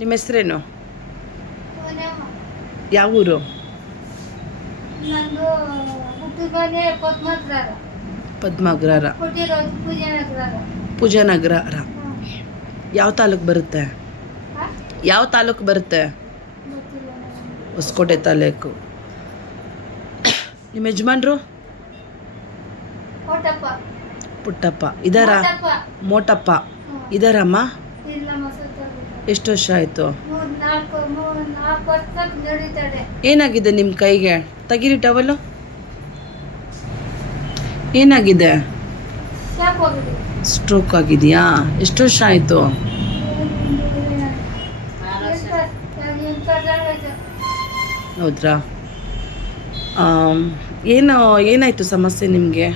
ನಿಮ್ಮ ಹೆಸರೇನು? ಓನಮ್ಮ. ಯಾವ ಊರು? ನಂದು ಹುಟ್ಟಿದ ಮನೆ ಪದ್ಮಗ್ರಹ. ಪದ್ಮಗ್ರಹ. ಕೊಟ್ಟಿರೋದು ಪೂಜಾನಗರ. ಪೂಜಾನಗರ. ಯಾವ ತಾಲೂಕು ಬರುತ್ತೆ? ಹಾಂ, ಯಾವ ತಾಲೂಕು ಬರುತ್ತೆ? ಗೊತ್ತಿಲ್ಲ ನನಗೆ. ಹೊಸಕೋಟೆ ತಾಲೂಕು. ನಿಮ್ಮ ಯಜಮಾನ್ರು? ಕೋಟಪ್ಪ. ಪುಟ್ಟಪ್ಪ ಇದಾರ? ಕೋಟಪ್ಪ. ಮೋಟಪ್ಪ ಹ್ಞೂ. ಇದಾರಮ್ಮ? ಇಲ್ಲಮ್ಮ ಸತ್ತೋಗಿದ್ದಾರೆ. ಎಷ್ಟು ವರ್ಷ ಆಯಿತು? ನಾಲ್ಕು ವರ್ಷ ನಡೀತಾರೆ. ಏನಾಗಿದೆ ನಿಮ್ಮ ಕೈಗೆ? ತೆಗೀರಿ ಟವಲು. ಏನಾಗಿದೆ? ಶಾಪ್ ಹೋಗಿದೆ. ಸ್ಟ್ರೋಕ್ ಆಗಿದೆಯಾ? ಎಷ್ಟು ವರ್ಷ ಆಯಿತು? ಹೌದ್ರಾ? ಏನಾಯಿತು ಸಮಸ್ಯೆ ನಿಮಗೆ?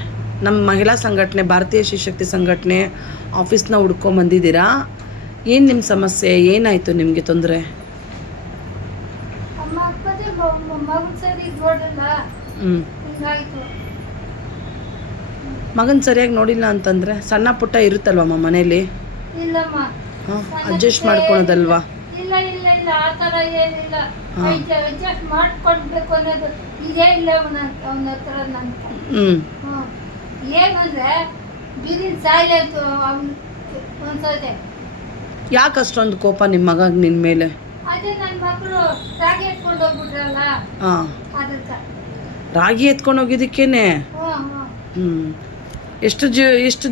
ನಮ್ಮ ಮಹಿಳಾ ಸಂಘಟನೆ, ಭಾರತೀಯ ಶಿವಶಕ್ತಿ ಸಂಘಟನೆ ಆಫೀಸ್ನ ಹುಡ್ಕೊಂಬಂದಿದ್ದೀರಾ? ಏನು ನಿಮ್ಮ ಸಮಸ್ಯೆ? ಏನಾಯಿತು ನಿಮಗೆ ತೊಂದರೆ? ಅಮ್ಮ ಅಪ್ಪದೇ ಮಗು ಸರಿ ನೋಡಿಲ್ಲ, ಹಿಂಗಾಯ್ತು. ಮಗನ ಸರಿಯಾಗಿ ನೋಡಿಲ್ಲ ಅಂತಂದರೆ ಸಣ್ಣ ಪುಟ್ಟ ಇರುತ್ತಲ್ವಮ್ಮ ಮನೇಲಿ? ಇಲ್ಲಮ್ಮ. ಹಾಂ, ಅಡ್ಜಸ್ಟ್ ಮಾಡ್ಕೊಳೋದಲ್ವಾ? ಇಲ್ಲ ಇಲ್ಲ ಇಲ್ಲ, ಆ ಥರ ಏನಿಲ್ಲ. ಹಾಂ. ಅಡ್ಜಸ್ಟ್ ಮಾಡ್ಕೊಳ್ಬೇಕು ಅನ್ನೋದು ಇದೇ ಇಲ್ಲ ಅವನ ಹತ್ರ ನನ್ನ. ಹ್ಞೂ. ಏನಂದ್ರೆ ಬಿರಿನ್ ಸಾಯ್ಲಾಯ್ತು ಅವ್ನು ಅನ್ಸೋದೆ. ಯಾಕೆ ಅಷ್ಟೊಂದು ಕೋಪ ನಿಮ್ಮ ಮಗ ನಿನ್ನ ಮೇಲೆ? ಅದೇ ನನ್ನ ಮಕ್ಕಳು ರಾಗಿ ಎತ್ಕೊಂಡು ಹೋಗ್ಬಿಟ್ರಲ್ಲ, ಹಾಂ, ಅದಕ್ಕೆ. ರಾಗಿ ಎತ್ಕೊಂಡು ಹೋಗಿದ್ದಕ್ಕೇನೆ? ಹ್ಞೂ ಹ್ಞೂ. ಎಷ್ಟು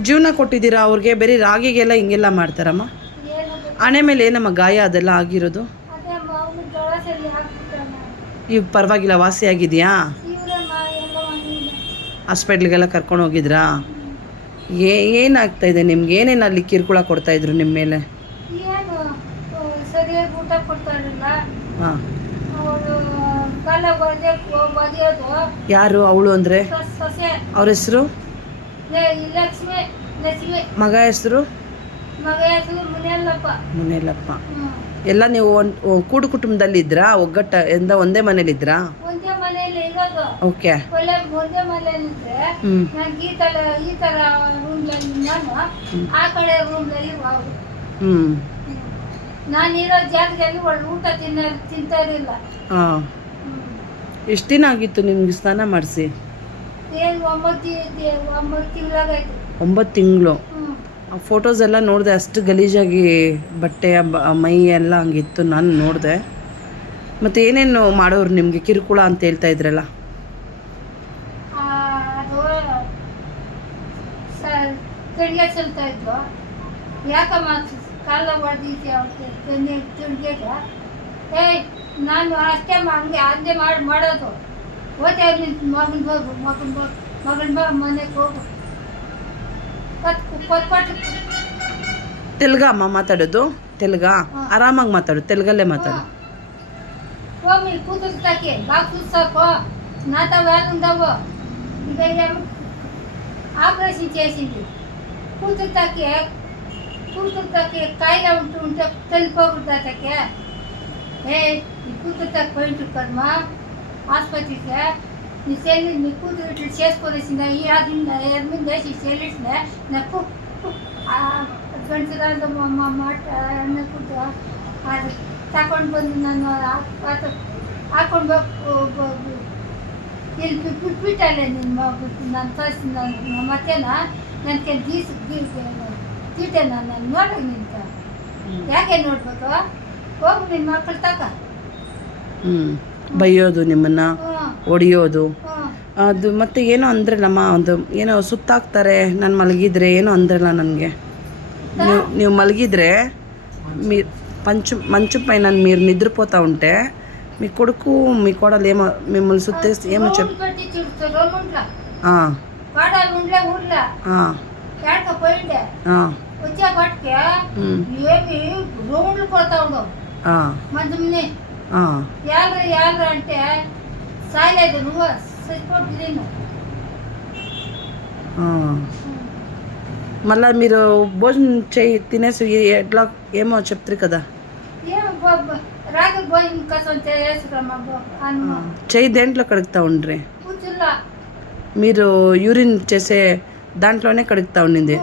ಜೀವನ ಕೊಟ್ಟಿದ್ದೀರಾ ಅವ್ರಿಗೆ? ಬರೀ ರಾಗಿಗೆಲ್ಲ ಹಿಂಗೆಲ್ಲ ಮಾಡ್ತಾರಮ್ಮ? ಏನು ಹಣೆ ಮೇಲೆ ಏನಮ್ಮ ಗಾಯ ಅದೆಲ್ಲ ಆಗಿರೋದು? ಅದೇ ಅವನು ದೊಳಸಲ್ಲಿ ಹಾಕ್ಬಿಟ್ಟಾನ. ಈಗ ಪರವಾಗಿಲ್ಲ, ವಾಸಿ ಆಗಿದೆಯಾ? ಇವ್ರಮ್ಮ ಎಲ್ಲ ಒಂದಿಲ್ಲ. ಹಾಸ್ಪಿಟ್ಲಿಗೆಲ್ಲ ಕರ್ಕೊಂಡು ಹೋಗಿದ್ರಾ? ಏನಾಗ್ತಾಯಿದೆ ನಿಮ್ಗೆ? ಏನೇನು ಅಲ್ಲಿ ಕಿರುಕುಳ ಕೊಡ್ತಾಯಿದ್ರು ನಿಮ್ಮ ಮೇಲೆ? ಏನು ಸರಿಯಾಗಿ ಊಟ ಕೊಡ್ತಾ ಇರಲಿಲ್ಲ. ಹಾಂ. ಅವಳು ಕಾಲ ಬದಿಯೋದು. ಯಾರು ಅವಳು ಅಂದರೆ? ಸೊಸೆ. ಅವ್ರ ಹೆಸರು? ಲಕ್ಷ್ಮಿ. ಲಕ್ಷ್ಮಿ. ಮಗ ಹೆಸರು? ಮಗ ಹೆಸರು ಮುನಿಯಲ್ಲಪ್ಪ. ಮುನೇಲಪ್ಪ. ಹ್ಞೂ. ಎಲ್ಲ ನೀವು ಕೂಡು ಕುಟುಂಬದಲ್ಲಿ ಇದ್ರಾ? ಒಂದೇ ಮನೇಲಿದ್ರಾ? ಒಂದೇ ಮನೆಯಲ್ಲಿ ಇರೋದು. ಓಕೆ. ಒಂದೇ ಮನೆಯಲ್ಲಿದ್ದರೆ ಹ್ಞೂ. ನನಗೆ ಈ ಥರ ರೂಮ್ನಲ್ಲಿ ನಾನು, ಆ ಕಡೆ ರೂಮ್ನಲ್ಲಿ ಅವರು. ಹ್ಞೂ. ನಾನಿರೋ ಜಾಗದಲ್ಲಿ ಒಳ್ಳೆ ಊಟ ತಿಂತಾ ಇರಲಿಲ್ಲ. ಹಾಂ. ಎಷ್ಟು ದಿನ ಆಗಿತ್ತು ನಿಮ್ಗೆ ಸ್ನಾನ ಮಾಡಿಸಿ? ಏನು 9 ತಿಂಗಳಾಗಾಯ್ತು. 9 ತಿಂಗಳು. ಹ್ಞೂ. ಆ ಫೋಟೋಸ್ ಎಲ್ಲ ನೋಡಿದೆ, ಅಷ್ಟು ಗಲೀಜಾಗಿ ಬಟ್ಟೆಯ ಮೈ ಎಲ್ಲ ಹಂಗಿತ್ತು, ನಾನು ನೋಡಿದೆ. ಮತ್ತು ಏನೇನು ಮಾಡೋರು ನಿಮಗೆ ಕಿರುಕುಳ ಅಂತ ಹೇಳ್ತಾ ಇದ್ರಲ್ಲ? ಅದು ಕಣ್ಣಿಗೆ ಚೆಲ್ತಾ ಇದ್ವು. ಯಾಕಮ್ಮ ಕಾಲ ಹೊಡೆದಿದ್ದೆ ಅವ್ರಿಗೆ ಕಣ್ಣಿಗೆ? ಏಯ್, ನಾನು ಅಷ್ಟೇ ಹಂಗೆ ಮಾಡೋದು. ಓದ್ತಾ ನಿಂತು ಮಗನ ಹೋಗು, ಮಗನ ಬಾ ಮನೆಗೆ ಹೋಗು. ಕೊಟ್ಬಿಟ್ಟು ತೆಲುಗ ಅಮ್ಮ ಮಾತಾಡೋದು? ತೆಲುಗಾ? ಆರಾಮಾಗಿ ಮಾತಾಡು, ತೆಲುಗಲ್ಲೇ ಮಾತಾಡು. ಹೋಗಿ ಕೂತಿರ್ತಾಕೆ ಬಾగా చూసాకో నాతో వేళ ఉండవు. ఇక ఆపరేషన్ చేసింది. కూతురుతాకి కాయలు ఉంటే తెలిపోకుంటాకే. నీ కూతురుతాకి పోయింటు కదమ్మా ఆసుపత్రికి. నీ కూతురు ఇట్లా చేసుకొనేసిందా? ఈ మీద వేసి చెల్లిసిందా? నాకు ಗಂಟು మాట ಅನ್ನಕೂತ ಅದು ತಗೊಂಡು ಬಂದು ನಾನು ಹಾಕೊಂಡು ಇಲ್ಲಿ ಬಿಟ್ಬಿಟ್ಟಲ್ಲ ನಿನ್ನ ಮಗು. ನಾನು ತೋರಿಸಿ ನಾನು ಮತ್ತೇನ ನನಗೆ ತೀಟೆ ನಾನು ನೋಡೋಕೆ ನಿಂತ. ಯಾಕೆ ನೋಡ್ಬೇಕು? ಹೋಗು ನಿನ್ನ ಮಕ್ಕಳು ತಕ. ಬೈಯೋದು, ನಿಮ್ಮನ್ನು ಹೊಡಿಯೋದು, ಹ್ಞೂ. ಅದು ಮತ್ತೆ ಏನೋ ಅಂದ್ರಲ್ಲಮ್ಮ, ಒಂದು ಏನೋ ಸುತ್ತಾಕ್ತಾರೆ ನಾನು మలగిದ್ರೆ ಏನೋ ಅಂದ್ರಲ್ಲ ನನಗೆ. ನೀವು మలగిದ್ರೆ మంచం పైన మీరు నిద్రపోతూ ఉంటే మీ కొడుకు మీ కోడలు ఏమో మిమ్మల్ని సుత్తేసి ఏమో చెప్పు. వచ్చేపటికి ఏమి రౌండ్లు కొడతా ఉండవు మంచంని. యాళ్ళు అంటే సాయలేదు, నువ్వు చచ్చిపోతుంది. మళ్ళీ మీరు భోజనం తినేసి ఎట్లా ఏమో చెప్తారు కదా? రాగి భోజనం కోసం చేసుకురమ్మా. చెయ్యి దేంట్లో కడుగుతూ ఉండ్రి? కూర్చుల్లా. మీరు యూరిన్ చేసే దాంట్లోనే కడుగుతూ ఉండింది?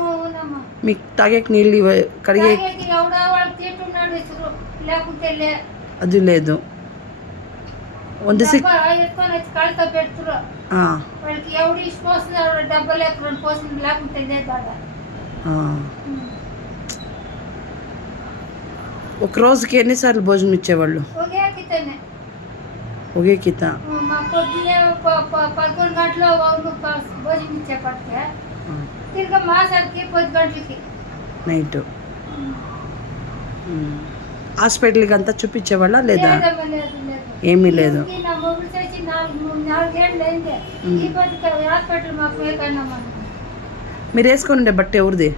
మీకు తాగేకి నీళ్ళు కడిగే ఎవడో వాళ్ళు తింటున్నాడు లేకుంటే అది లేదు వంద సిక్ ఎత్తుకొని వచ్చి కాళ్ళతో పెడుతురు వాళ్ళకి ఎవడు ఇష్టం వస్తుంది ఆవిడ డబ్బా లేక 2 పోసింది లేకుంటే లేదు ఆడ. ఒక రోజుకి ఎన్నిసార్లు భోజనం ఇచ్చేవాళ్ళు? ఒకే కితనే ఒకే కిత. మా పొద్దున్నే 11 గంటలు భోజనం ఇచ్చేపటికే తిరిగి మాసానికి 10 గంటలకి నైట్. హాస్పిటల్కి అంతా చూపించేవాళ్ళ లేదా? ఏమీ లేదు. నా మొగుడు చేసి 4 ఏళ్ళు అయింది. ఈ పట్టుకు హాస్పిటల్ మాకు వేకన్నామా. మీరు వేసుకొని ఉండే బట్ట ఎవరిది?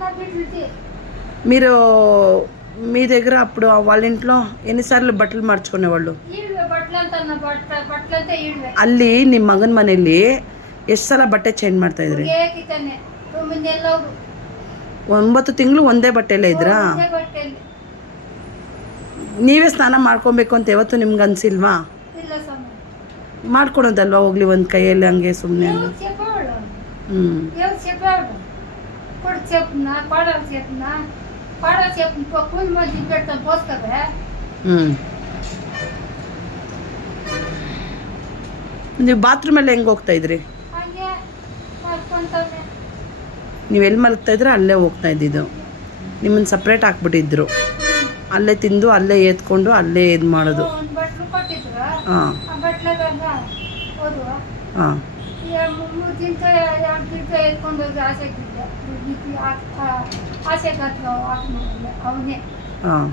నా బిడ్డలది. మీరు మీ దగ్గర అప్పుడు వాళ్ళ ఇంట్లో ఎన్నిసార్లు బట్టలు మార్చుకునేవాళ్ళు? ಅಲ್ಲಿ ನಿಮ್ಮ ಮಗನ ಮನೆಯಲ್ಲಿ ಎಷ್ಟು ಸಲ ಬಟ್ಟೆ ಚೇಂಜ್ ಮಾಡ್ತಾ ಇದ್ರಿ? 9 ತಿಂಗಳು ಒಂದೇ ಬಟ್ಟೆಲ್ಲೇ ಇದ್ರಾ? ನೀವೇ ಸ್ನಾನ ಮಾಡ್ಕೊಬೇಕು ಅಂತ ಯಾವತ್ತು ನಿಮ್ಗೆ ಅನ್ಸಿಲ್ವಾ? ಮಾಡ್ಕೊಳೋದಲ್ವಾ ಹೋಗ್ಲಿ ಒಂದು ಕೈಯಲ್ಲಿ ಹಂಗೆ ಸುಮ್ಮನೆ? ನೀವು ಬಾತ್ರೂಮಲ್ಲಿ ಹೆಂಗೆ ಹೋಗ್ತಾ ಇದ್ರಿ? ನೀವು ಎಲ್ಲಿ ಮಲಗ್ತಾ ಇದ್ರೆ ಅಲ್ಲೇ ಹೋಗ್ತಾ ಇದ್ದಿದ್ದು. ನಿಮ್ಮನ್ನು ಸಪ್ರೇಟ್ ಹಾಕ್ಬಿಟ್ಟಿದ್ರು. ಅಲ್ಲೇ ತಿಂದು ಅಲ್ಲೇ ಎತ್ಕೊಂಡು ಅಲ್ಲೇ ಇದು ಮಾಡೋದು. ಹಾಂ ಹಾಂ. ಹಾಂ.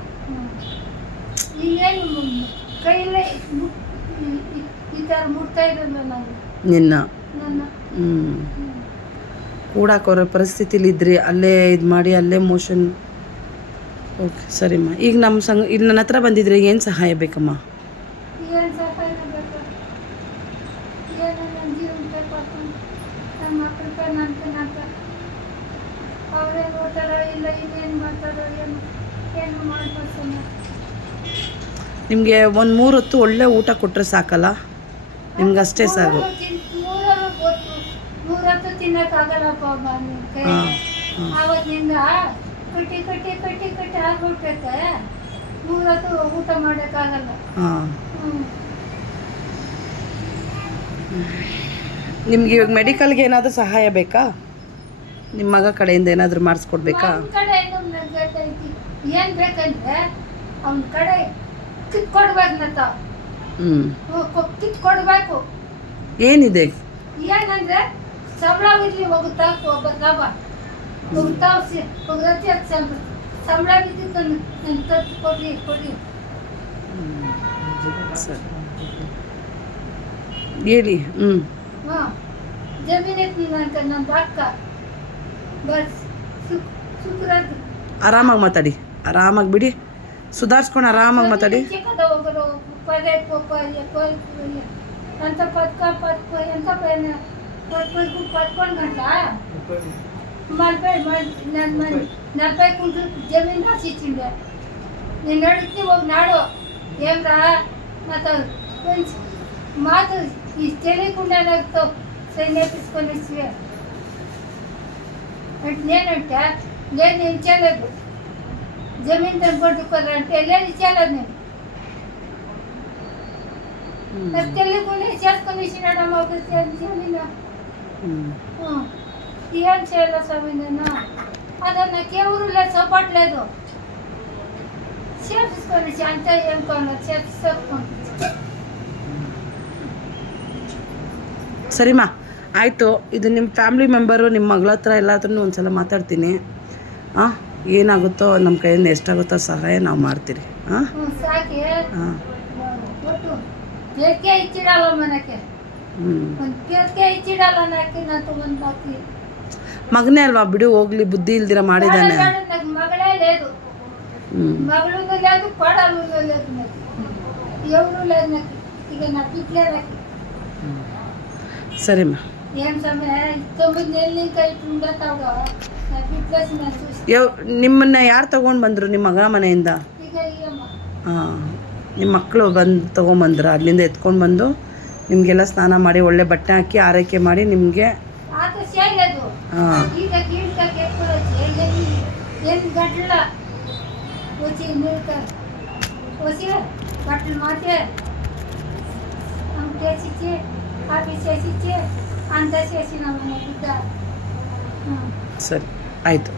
ನಿನ್ನ ಕೂಡಾಕೋರೋ ಪರಿಸ್ಥಿತಿಲಿದ್ರಿ, ಅಲ್ಲೇ ಇದು ಮಾಡಿ ಅಲ್ಲೇ ಮೋಷನ್. ಓಕೆ ಸರಿಮ್ಮ. ಈಗ ನಮ್ಮ ಇಲ್ಲಿ ನನ್ನ ಹತ್ರ ಬಂದಿದ್ರೆ ಏನು ಸಹಾಯ ಬೇಕಮ್ಮ? ನಿಮಗೆ ಒಂದು 3 ಹೊತ್ತು ಒಳ್ಳೆ ಊಟ ಕೊಟ್ಟರೆ ಸಾಕಲ್ಲ? ನಿಮ್ಗೆ ಅಷ್ಟೇ ಸಾಕು. ನಿಮ್ಗೆ ಇವಾಗ ಮೆಡಿಕಲ್ಗೆ ಏನಾದರೂ ಸಹಾಯ ಬೇಕಾ? ನಿಮ್ಮ ಮಗ ಕಡೆಯಿಂದ ಏನಾದರೂ ಮಾಡಿಸ್ಕೊಡ್ಬೇಕಾ? ಏನು ಬೇಕಂದ್ರೆ ಅವನ ಕಡೆ ಕಿತ್ಕೊಡ್ಬೇಕು. ಕಿತ್ಕೊಡ್ಬೇಕು. ಏನಿದೆ? ಏನಂದ್ರೆ ಸಂಬಳ ಇರ್ಲಿ ಹೋಗುತ್ತಾ ಹೋಗುತ್ತಾ ಸಂಬಳ ಕೊಡ್ರಿ. ಸರಿ ಹೇಳಿ. ಜಮೀನು ನನ್ನ ಅಕ್ಕ ಬಸ್ ಶುಕ್ರದ್ದು. ಆರಾಮಾಗಿ ಮಾತಾಡಿ, ಆರಾಮಾಗಿ ಬಿಡಿ, ಸುಧಾರಿಸ್ಕೊಂಡು ಆರಾಮಾಗಿ ಮಾತಾಡಿ. ఎంత ఎంత పదకొండు గంటల 40 కుంటలు జమీన్ రాసి ఇచ్చిండే. నేను అడిగితే ఒక నాడు ఏం రా నాతో మాతో తెలియకుండా నాతో సైన్ వేపించుకొని వచ్చి అంటే నేనంటే నేను ఇచ్చేలేదు. జమీన్ తను పట్టుకోరంటే లేదు, ఇచ్చేలేదు. నేను తెలియకుండా చేసుకొని ఇచ్చినాడమ్మా ఒక జమీన్. ఏం చేయాలి స్వామి నేను? అదే నాకెవరు లేదు, సపోర్ట్ లేదు. చేపించుకొని అంతే ఏం కావాలి చేపించుకోండి. ಸರಿಮಾ ಆಯಿತು. ಇದು ನಿಮ್ಮ ಫ್ಯಾಮಿಲಿ ಮೆಂಬರು, ನಿಮ್ಮ ಮಗಳ ಹತ್ರ ಎಲ್ಲ ಹತ್ರನೂ ಒಂದು ಸಲ ಮಾತಾಡ್ತೀನಿ. ಏನಾಗುತ್ತೋ ನಮ್ಮ ಕೈಯಿಂದ ಎಷ್ಟಾಗುತ್ತೋ ಸಹಾಯ ನಾವು ಮಾಡ್ತೀರಿ. ಸಾಕಿ ಹಾಂ. పేరుకే ఇచ్చిడాల మనకి పేరుకే ఇచ్చిడాల నాకు ಒಂದು ಬಾಕಿ. ಮಗನೇ ಅಲ್ವಾ, ಬಿಡು ಹೋಗ್ಲಿ, ಬುದ್ಧಿ ಇಲ್ದಿರ ಮಾಡಿದಾನೆ. నాకు మగడే లేదు, మగలు లేదు, కోడలు లేదు, నాకు ఎవరు లేదు. నాకు ఇక నా బిడ్డలే నాకు. సరేమ్మా. ఏం సమయ 9 నెలలు ఇంకా ఇట్లా ఉండతావు. నా బిడ్డలేసి ನಾನು చూసి ನಿಮ್ಮನ್ನ ಯಾರು ತಗೊಂಡು ಬಂದರು ನಿಮ್ಮ ಮಗ ಮನೆಯಿಂದ? ಈಗ ಅಯ್ಯಮ್ಮ. ಹಾಂ, ನಿಮ್ಮ ಮಕ್ಕಳು ಬಂದು ತೊಗೊಂಬಂದ್ರ? ಅಲ್ಲಿಂದ ಎತ್ಕೊಂಡು ಬಂದು ನಿಮಗೆಲ್ಲ ಸ್ನಾನ ಮಾಡಿ ಒಳ್ಳೆ ಬಟ್ಟೆ ಹಾಕಿ ಆರೈಕೆ ಮಾಡಿ ನಿಮಗೆ. ಹಾಂ. ಈಗ ಕೀಳ್ಕ 8 ಗಂಟಲ వచ్చి వసి బట్టలు మాటే చేసిచ్చి ఆఫీస్ చేసిచ్చి అంతా చేసినాము బిడ్డ ಸರಿ ಆಯಿತು